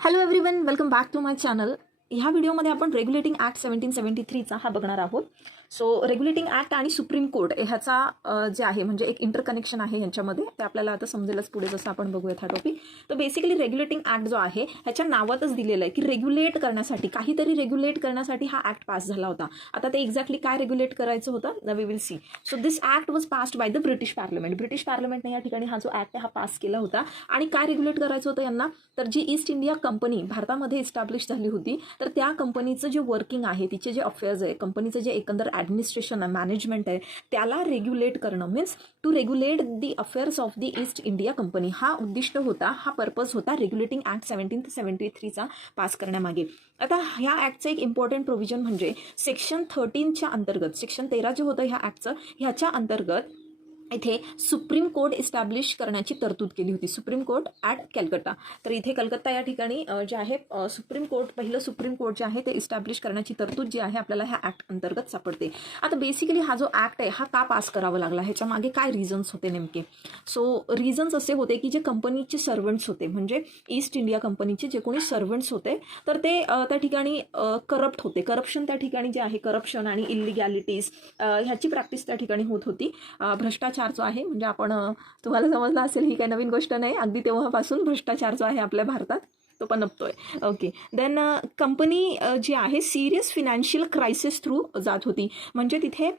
Hello everyone, welcome back to my channel. ह्या व्हिडिओमध्ये आपण रेग्युलेटिंग ॲक्ट 1773चा हा बघणार आहोत. सो रेग्युलेटिंग ॲक्ट आणि सुप्रीम कोर्ट ह्याचा जे आहे म्हणजे एक इंटरकनेक्शन आहे यांच्यामध्ये, ते आपल्याला आता समजेलच पुढे जसं आपण बघूयात हा टॉपिक. तर बेसिकली रेग्युलेटिंग ॲक्ट जो आहे ह्याच्या नावातच दिलेलं आहे की रेग्युलेट करण्यासाठी, काहीतरी रेग्युलेट करण्यासाठी हा ॲक्ट पास झाला होता. आता ते एक्झॅक्टली काय रेग्युलेट करायचं होतं we will see. So this act was passed by the British parliament. British पार्लमेंटने या ठिकाणी हा जो ॲक्ट आहे हा पास केला होता. आणि काय रेग्युलेट करायचं होतं यांना, तर जी ईस्ट इंडिया कंपनी भारतामध्ये इस्टॅब्लिश झाली होती, तर त्या कंपनीचं जे वर्किंग आहे, तिचे जे अफेअर्स आहे, कंपनीचं जे एकंदर ॲडमिनिस्ट्रेशन आहे, मॅनेजमेंट आहे, त्याला रेग्युलेट करणं, means to regulate the affairs of the East India Company, हा उद्दिष्ट होता, हा पर्पज होता रेग्युलेटिंग ॲक्ट 1773चा पास करण्यामागे. आता ह्या ॲक्टचं एक इम्पॉर्टंट प्रोव्हिजन म्हणजे सेक्शन 13च्या अंतर्गत, सेक्शन 13 जे होतं ह्या ॲक्टचं, ह्याच्या अंतर्गत इथे सुप्रीम कोर्ट इस्टॅब्लिश करण्याची तरतूद केली होती. Supreme court at Calcutta. तर इथे कलकत्ता या ठिकाणी जे आहे सुप्रीम कोर्ट, पहिलं सुप्रीम कोर्ट जे आहे ते इस्टॅब्लिश करण्याची तरतूद जी आहे आपल्याला ह्या ॲक्ट अंतर्गत सापडते. आता बेसिकली हा जो ॲक्ट आहे हा का पास करावा लागला, ह्याच्या मागे काय रिझन्स होते नेमके. सो रिझन्स असे होते की जे कंपनीचे सर्वंट्स होते, म्हणजे ईस्ट इंडिया कंपनीचे जे कोणी सर्वंट्स होते, तर ते त्या ठिकाणी करप्ट होते. करप्शन त्या ठिकाणी जे आहे, करप्शन आणि इलिगॅलिटीज ह्याची प्रॅक्टिस त्या ठिकाणी होत होती. भ्रष्टाचार जो आहे, म्हणजे आपण तुम्हाला समजलं असेल ही काही नवीन गोष्ट नाही, अगदी तेव्हापासून भ्रष्टाचार जो आहे आपल्या भारतात तो पनपतोय. ओके. देन कंपनी जी आहे सिरियस फिनान्शियल क्रायसिस थ्रू जात होती, म्हणजे तिथे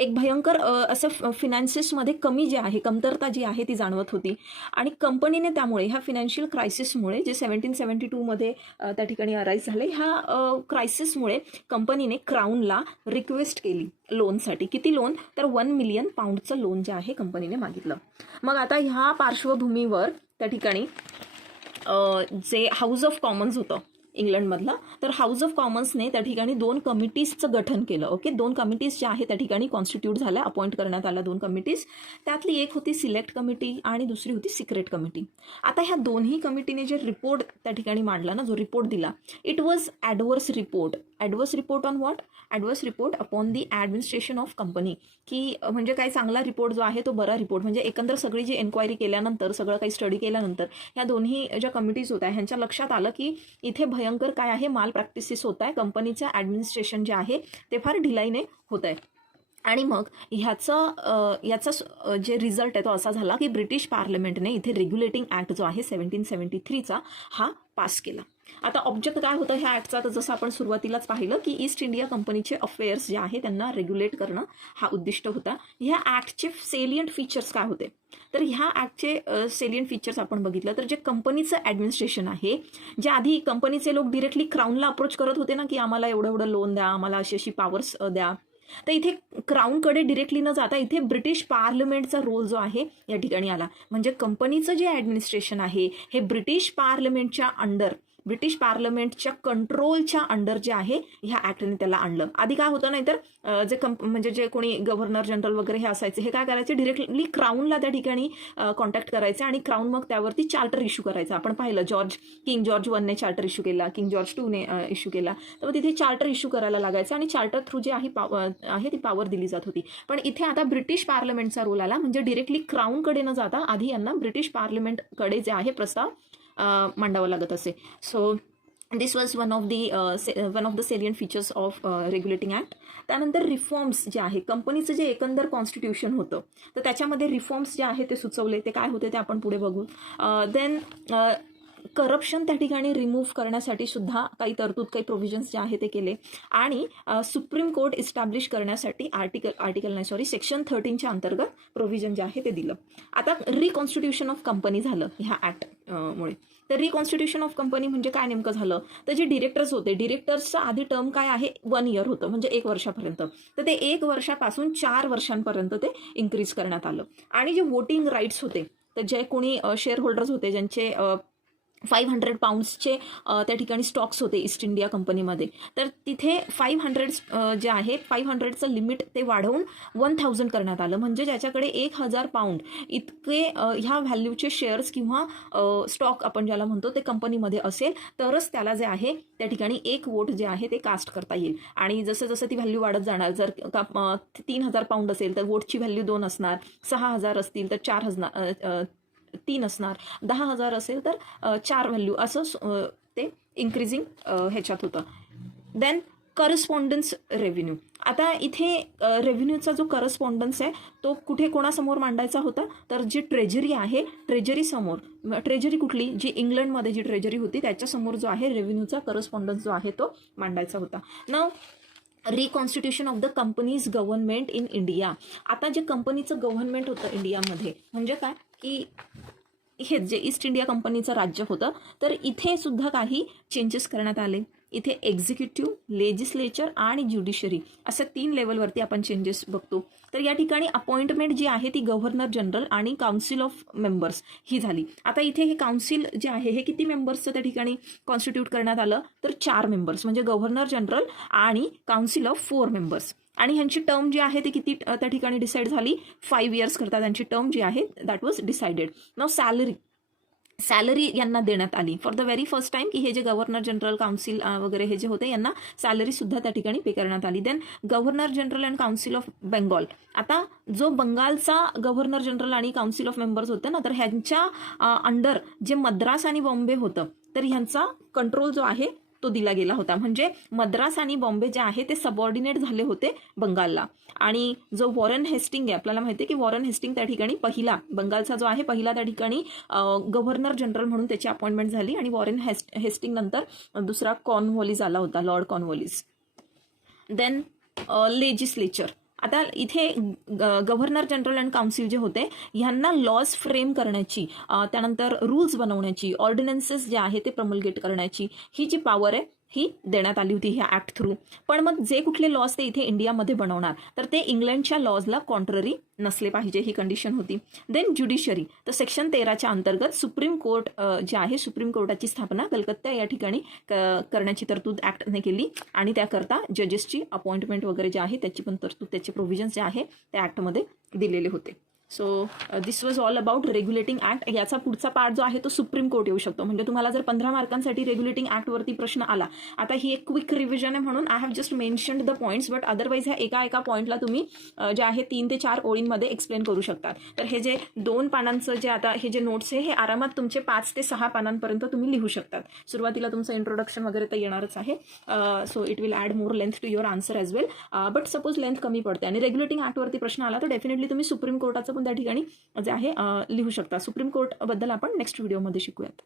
एक भयंकर असं फिनान्सिसमध्ये कमी जे आहे, कमतरता जी आहे ती जाणवत होती. आणि कंपनीने त्यामुळे ह्या फिनान्शियल क्रायसिसमुळे जे 1772मध्ये त्या ठिकाणी अराईज झाले, ह्या क्रायसिसमुळे कंपनीने क्राऊनला रिक्वेस्ट केली लोनसाठी. किती लोन, तर 1 मिलियन पाऊंडचं लोन जे आहे कंपनीने मागितलं. मग आता ह्या पार्श्वभूमीवर त्या ठिकाणी जे हाऊस ऑफ कॉमन्स होतं इंग्लंडमधला, तर हाऊस ऑफ कॉमन्सने त्या ठिकाणी 2 कमिटीजचं गठन केलं. ओके. 2 कमिटीज ज्या आहेत त्या ठिकाणी कॉन्स्टिट्यूट झाल्या, अपॉइंट करण्यात आल्या 2 कमिटीज. त्यातली एक होती सिलेक्ट कमिटी आणि दुसरी होती सिक्रेट कमिटी. आता ह्या दोन्ही कमिटीने जे रिपोर्ट त्या ठिकाणी मांडला ना, जो रिपोर्ट दिला, it was adverse report. Adverse report on what, adverse report upon the administration of company. की म्हणजे काय, चांगला रिपोर्ट जो आहे तो बरा रिपोर्ट, म्हणजे एकंदर सगळी जी एन्क्वायरी केल्यानंतर, सगळं काही स्टडी केल्यानंतर ह्या दोन्ही ज्या कमिटीज होत्या ह्यांच्या लक्षात आलं की इथे भयंकर काय आहे, माल प्रॅक्टिसेस होत आहे, कंपनीचं ॲडमिनिस्ट्रेशन जे आहे ते फार ढिलाईने होत आहे. आणि मग याचा जे रिझल्ट आहे तो असा झाला की ब्रिटिश पार्लमेंटने इथे रेग्युलेटिंग ॲक्ट जो आहे 1773चा हा पास केला. आता ऑब्जेक्ट काय होतं ह्या ॲक्टचा, तर जसं आपण सुरुवातीलाच पाहिलं की ईस्ट इंडिया कंपनीचे अफेअर्स जे आहे त्यांना रेग्युलेट करणं हा उद्दिष्ट होता. ह्या ॲक्टचे सेलियंट फीचर्स काय होते, तर ह्या ॲक्टचे सेलियंट फीचर्स आपण बघितलं तर जे कंपनीचं ॲडमिनिस्ट्रेशन आहे, जे आधी कंपनीचे लोक डिरेक्टली क्राऊनला अप्रोच करत होते ना की आम्हाला एवढं एवढं लोन द्या, आम्हाला अशी अशी पॉवर्स द्या, तर इथे क्राऊनकडे डिरेक्टली न जाता इथे ब्रिटिश पार्लमेंटचा रोल जो आहे या ठिकाणी आला. म्हणजे कंपनीचं जे ॲडमिनिस्ट्रेशन आहे हे ब्रिटिश पार्लमेंटच्या अंडर, ब्रिटिश पार्लमेंटच्या कंट्रोलच्या अंडर जे आहे ह्या ॲक्टने त्याला आणलं. आधी काय होतं, नाही तर म्हणजे जे कोणी गव्हर्नर जनरल वगैरे हे असायचे, हे काय करायचे, डिरेक्टली क्राऊनला त्या ठिकाणी कॉन्टॅक्ट करायचे आणि क्राऊन मग त्यावरती चार्टर इश्यू करायचा. आपण पाहिलं किंग जॉर्ज 1ने चार्टर इश्यू केला, किंग जॉर्ज 2ने इश्यू केला, तर तिथे चार्टर इश्यू करायला लागायचं आणि चार्टर थ्रू जे आहे ती पॉवर दिली जात होती. पण इथे आता ब्रिटिश पार्लमेंटचा रोल आला, म्हणजे डिरेक्टली क्राऊनकडे न जाता आधी यांना ब्रिटिश पार्लमेंटकडे जे आहे प्रस्ताव मांडावं लागत असे. So this was one of the salient features of regulating act. त्यानंतर रिफॉर्म्स जे आहे, कंपनीचं जे एकंदर कॉन्स्टिट्यूशन होतं तर त्याच्यामध्ये रिफॉर्म्स जे आहे ते सुचवले. ते काय होते ते आपण पुढे बघू. देन करप्शन त्या ठिकाणी रिमूव्ह करण्यासाठी सुद्धा काही तरतूद, काही प्रोव्हिजन्स जे आहे ते केले. आणि सुप्रीम कोर्ट इस्टॅब्लिश करण्यासाठी सेक्शन 13च्या अंतर्गत प्रोव्हिजन जे आहे ते दिलं. आता रिकॉन्स्टिट्यूशन ऑफ कंपनी झालं ह्या ॲक्टमुळे. तर रिकॉन्स्टिट्यूशन ऑफ कंपनी म्हणजे काय नेमकं झालं, तर जे डिरेक्टर्स होते, डिरेक्टर्सचं आधी टर्म काय आहे 1 इयर होतं, म्हणजे 1 वर्षापर्यंत, तर ते 1 वर्षापासून 4 वर्षांपर्यंत ते इन्क्रीज करण्यात आलं. आणि जे वोटिंग राईट्स होते, तर जे कोणी शेअर होल्डर्स होते ज्यांचे 500 पाऊंड्सचे त्या ठिकाणी स्टॉक्स होते ईस्ट इंडिया कंपनीमध्ये, तर तिथे 500 जे आहे 500चं लिमिट ते वाढवून 1000 करण्यात आलं. म्हणजे ज्याच्याकडे 1000 पाऊंड इतके ह्या व्हॅल्यूचे शेअर्स किंवा स्टॉक आपण ज्याला म्हणतो ते कंपनीमध्ये असेल तरच त्याला जे आहे त्या ठिकाणी 1 वोट जे आहे ते कास्ट करता येईल. आणि जसं जसं ती व्हॅल्यू वाढत जाणार, जर 3000 पाऊंड असेल तर वोटची व्हॅल्यू 2 असणार, 6000 असतील तर 3 असणार, 10,000 असेल तर 4 व्हॅल्यू, असं ते इन्क्रीजिंग ह्याच्यात होतं. Then correspondence revenue. आता इथे रेव्हेन्यूचा जो करस्पॉन्डन्स आहे तो कुठे कोणासमोर मांडायचा होता, तर जी ट्रेजरी आहे ट्रेजरी समोर, ट्रेजरी कुठली, जी इंग्लंडमध्ये जी ट्रेजरी होती त्याच्यासमोर जो आहे रेव्हेन्यूचा करस्पॉन्डन्स जो आहे तो मांडायचा होता. नाव reconstitution of the companies government in India. आता जे कंपनीचं गव्हर्नमेंट होतं इंडियामध्ये, म्हणजे काय की हे जे ईस्ट इंडिया कंपनीचं राज्य होतं, तर इथे सुद्धा काही चेंजेस करण्यात आले. इथे एक्झिक्युटिव्ह, लेजिस्लेचर आणि ज्युडिशरी अशा 3 लेवलवरती आपण चेंजेस बघतो. तर या ठिकाणी अपॉइंटमेंट जी आहे ती गव्हर्नर जनरल आणि काउन्सिल ऑफ मेंबर्स ही झाली. आता इथे हे काउन्सिल जे आहे हे किती मेंबर्सचं त्या ठिकाणी कॉन्स्टिट्यूट करण्यात आलं, तर 4 मेंबर्स, म्हणजे गव्हर्नर जनरल आणि काउन्सिल ऑफ 4 मेंबर्स. आणि ह्यांची टर्म जी आहे ती किती त्या ठिकाणी डिसाईड झाली, 5 इयर्स करता त्यांची टर्म जी आहे that was decided. Now salary यांना देण्यात आली for the very first time, की हे जे गव्हर्नर जनरल, काउन्सिल वगैरे हे जे होते यांना सॅलरी सुद्धा त्या ठिकाणी पे करण्यात आली. Then governor general and council of Bengal. आता जो बंगालचा गव्हर्नर जनरल आणि काउन्सिल ऑफ मेंबर्स होतं ना, तर ह्यांच्या अंडर जे मद्रास आणि बॉम्बे होतं, तर ह्यांचा कंट्रोल जो आहे तो दिला गेला होता. म्हणजे मद्रास आणि बॉम्बे जे आहे ते सबऑर्डिनेट झाले होते बंगालला. आणि जो वॉरन हेस्टिंग आहे, आपल्याला माहिती आहे की वॉरन हेस्टिंग त्या ठिकाणी पहिला, बंगालचा जो आहे पहिला त्या ठिकाणी गव्हर्नर जनरल म्हणून त्याची अपॉइंटमेंट झाली. आणि वॉरन हेस्टिंग नंतर दुसरा कॉर्नवॉलिस आला होता, लॉर्ड कॉर्नवॉलिस. Then legislature. आता इथे गव्हर्नर जनरल अँड काउन्सिल जे होते ह्यांना लॉज फ्रेम करण्याची, त्यानंतर रूल्स बनवण्याची, ऑर्डिनन्सेस जे आहे ते प्रमोलगेट करण्याची ही जी पॉवर आहे ही देण्यात आली होती ह्या ऍक्ट थ्रू. पण मग जे कुठले लॉज ते इथे इंडियामध्ये बनवणार, तर ते इंग्लंडच्या लॉजला कॉन्ट्ररी नसले पाहिजे, ही कंडिशन होती. Then judiciary. तर सेक्शन 13च्या अंतर्गत सुप्रीम कोर्ट जे आहे, सुप्रीम कोर्टाची स्थापना कलकत्ता या ठिकाणी करण्याची तरतूद ऍक्टने केली. आणि त्याकरता जजेसची अपॉइंटमेंट वगैरे जे आहे त्याची पण तरतूद, त्याचे प्रोव्हिजन्स जे आहे त्या ऍक्टमध्ये दिलेले होते. So this was all about regulating act. याचा पुढचा पार्ट जो आहे तो सुप्रीम कोर्ट येऊ शकतो. म्हणजे तुम्हाला जर 15 मार्कांसाठी रेग्युलेटिंग ऍक्टवरती प्रश्न आला, आता ही एक क्विक रिव्हिजन आहे म्हणून I have just mentioned the points, but otherwise ह्या एका पॉईंटला तुम्ही जे आहे 3 ते 4 ओळींमध्ये एक्सप्लेन करू शकतात. तर हे जे 2 पानांचं जे आता हे जे नोट्स आहे हे आरामात तुमचे 5 ते 6 पानांपर्यंत तुम्ही लिहू शकतात. सुरुवातीला तुमचं इंट्रोडक्शन वगैरे तर येणारच आहे. So it will add more length to your answer as well. But suppose length कमी पडते आणि रेग्युलेटिंग ऍक्टवरती प्रश्न आला तर डेफिनेटली तुम्ही सुप्रीम कोर्टाचं पण त्या ठिकाणी जे आहे लिहू शकता. सुप्रीम कोर्ट बद्दल आपण नेक्स्ट व्हिडिओमध्ये शिकूयात.